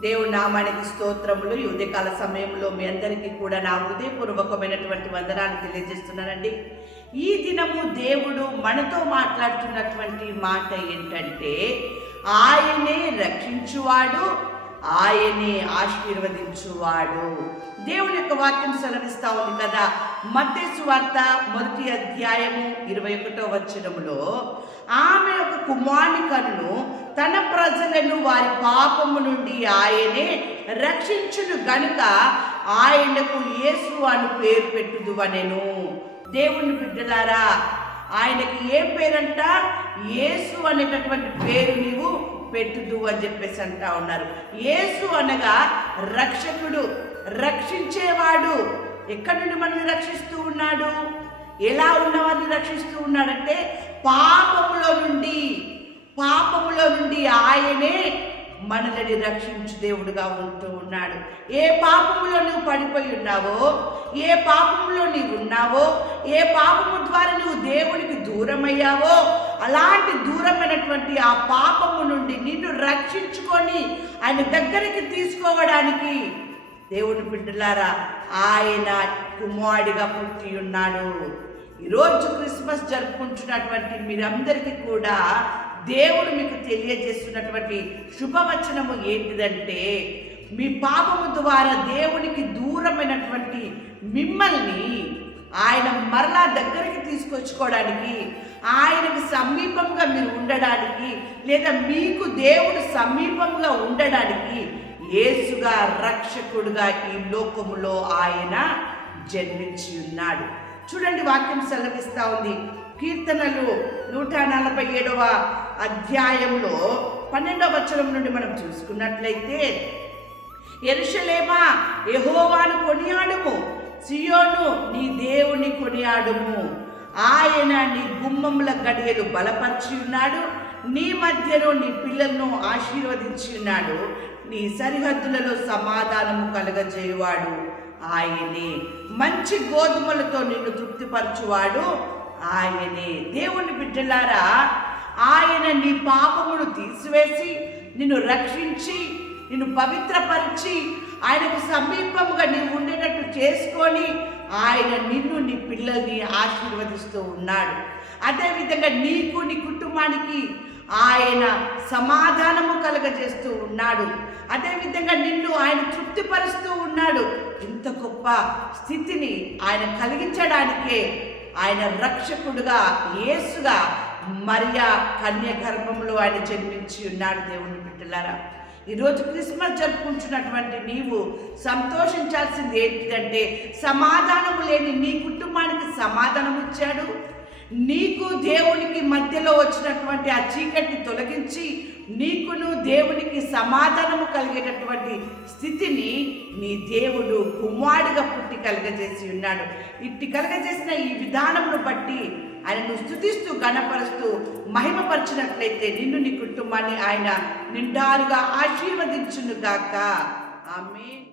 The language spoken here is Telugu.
దేవుడి నామానికి స్తోత్రములు. ఈ ఉదయకాల సమయంలో మీ అందరికీ కూడా నా హృదయపూర్వకమైనటువంటి వందనాలు తెలియజేస్తున్నానండి. ఈ దినము దేవుడు మనతో మాట్లాడుతున్నటువంటి మాట ఏంటంటే ఆయనే రక్షించువాడు ఆయనే ఆశీర్వదించువాడు. దేవుని యొక్క వాక్యం సెలవిస్తా కదా. మత్తేసు సువార్త మొదటి అధ్యాయము ఇరవై ఒకటో వచ్చినములో ఆమె ఒక కుమారుని కనును తన ప్రజలను వారి పాపము నుండి ఆయనే రక్షించును గనుక ఆయనకు యేసు అని పేరు పెట్టుదువనెను. దేవుని బిడ్డలారా ఆయనకి ఏ పేరంట? యేసు అనేటటువంటి పేరు నీవు పెట్టుదు అని చెప్పేసి అంటా ఉన్నారు. యేసు అనగా రక్షకుడు రక్షించేవాడు. ఎక్కడి నుండి మనల్ని రక్షిస్తూ ఉన్నాడు? ఎలా ఉన్నవారిని రక్షిస్తూ ఉన్నాడంటే పాపములో నుండి పాపములో నుండి ఆయనే మనల్ని రక్షించు దేవుడుగా ఉంటూ ఉన్నాడు. ఏ పాపములో నువ్వు పడిపోయి ఉన్నావో ఏ పాపములో నీవు ఉన్నావో ఏ పాపము ద్వారా నువ్వు దేవునికి దూరమయ్యావో అలాంటి దూరమైనటువంటి ఆ పాపము నుండి నిన్ను రక్షించుకొని ఆయన దగ్గరికి తీసుకోవడానికి దేవుని బిడ్డలారా ఆయన కుమారుడిగా పుట్టి ఉన్నాడు. ఈరోజు క్రిస్మస్ జరుపుకుంటున్నటువంటి మీరందరికీ కూడా దేవుడు మీకు తెలియజేస్తున్నటువంటి శుభవచనము ఏంటిదంటే మీ పాపము ద్వారా దేవునికి దూరమైనటువంటి మిమ్మల్ని ఆయన మరలా దగ్గరికి తీసుకొచ్చుకోవడానికి ఆయనకు సమీపంగా మీరు ఉండడానికి లేదా మీకు దేవుడు సమీపంగా ఉండడానికి యేసుగా రక్షకుడుగా ఈ లోకములో ఆయన జన్మించి ఉన్నాడు. చూడండి వాక్యం సెలవిస్తూ ఉంది. కీర్తనలు నూట నలభై ఏడవ అధ్యాయంలో పన్నెండవ వచనం నుండి మనం చూసుకున్నట్లయితే ఎరుషలేమా యహోవాను కొనియాడుము సియోను నీ దేవుని కొనియాడుము. ఆయన నీ గుమ్మముల గడియలు బలపరిచి ఉన్నాడు. నీ మధ్యలో నీ పిల్లలను ఆశీర్వదించి ఉన్నాడు నీ సరిహద్దులలో సమాధానము కలగజేయువాడు. ఆయనే మంచి గోధుమలతో నిన్ను తృప్తిపరచువాడు. ఆయనే దేవుని బిడ్డలారా ఆయన నీ పాపమును తీసివేసి నిన్ను రక్షించి నిన్ను పవిత్రపరిచి ఆయనకు సమీపముగా నీవు ఉండేటట్టు చేసుకొని ఆయన నిన్ను నీ పిల్లల్ని ఆశీర్వదిస్తూ ఉన్నాడు. అదేవిధంగా నీకు నీ కుటుంబానికి ఆయన సమాధానము కలగజేస్తూ ఉన్నాడు. అదేవిధంగా నిన్ను ఆయన తృప్తిపరుస్తూ ఉన్నాడు. ఇంత గొప్ప స్థితిని ఆయన కలిగించడానికే ఆయన రక్షకుడుగా యేసుగా మరియా కన్య గర్భంలో ఆయన జన్మించి ఉన్నాడు దేవుని బిడ్డలారా. ఈరోజు క్రిస్మస్ జరుపుకుంటున్నటువంటి నీవు సంతోషించాల్సింది ఏంటిదంటే సమాధానము లేని నీ కుటుంబానికి సమాధానం ఇచ్చాడు నీకు దేవునికి మధ్యలో వచ్చినటువంటి ఆ చీకటిని తొలగించి నీకును దేవునికి సమాధానము కలిగేటటువంటి స్థితిని నీ దేవుడు కుమారుడిగా పుట్టి కలగజేసి ఉన్నాడు. ఇట్టి కలగజేసిన ఈ విధానమును బట్టి ఆయనను స్థుతిస్తూ గణపరుస్తూ మహిమపరిచినట్లయితే నిన్ను నీ కుటుంబాన్ని ఆయన నిండారుగా ఆశీర్వదించును గాక ఆమె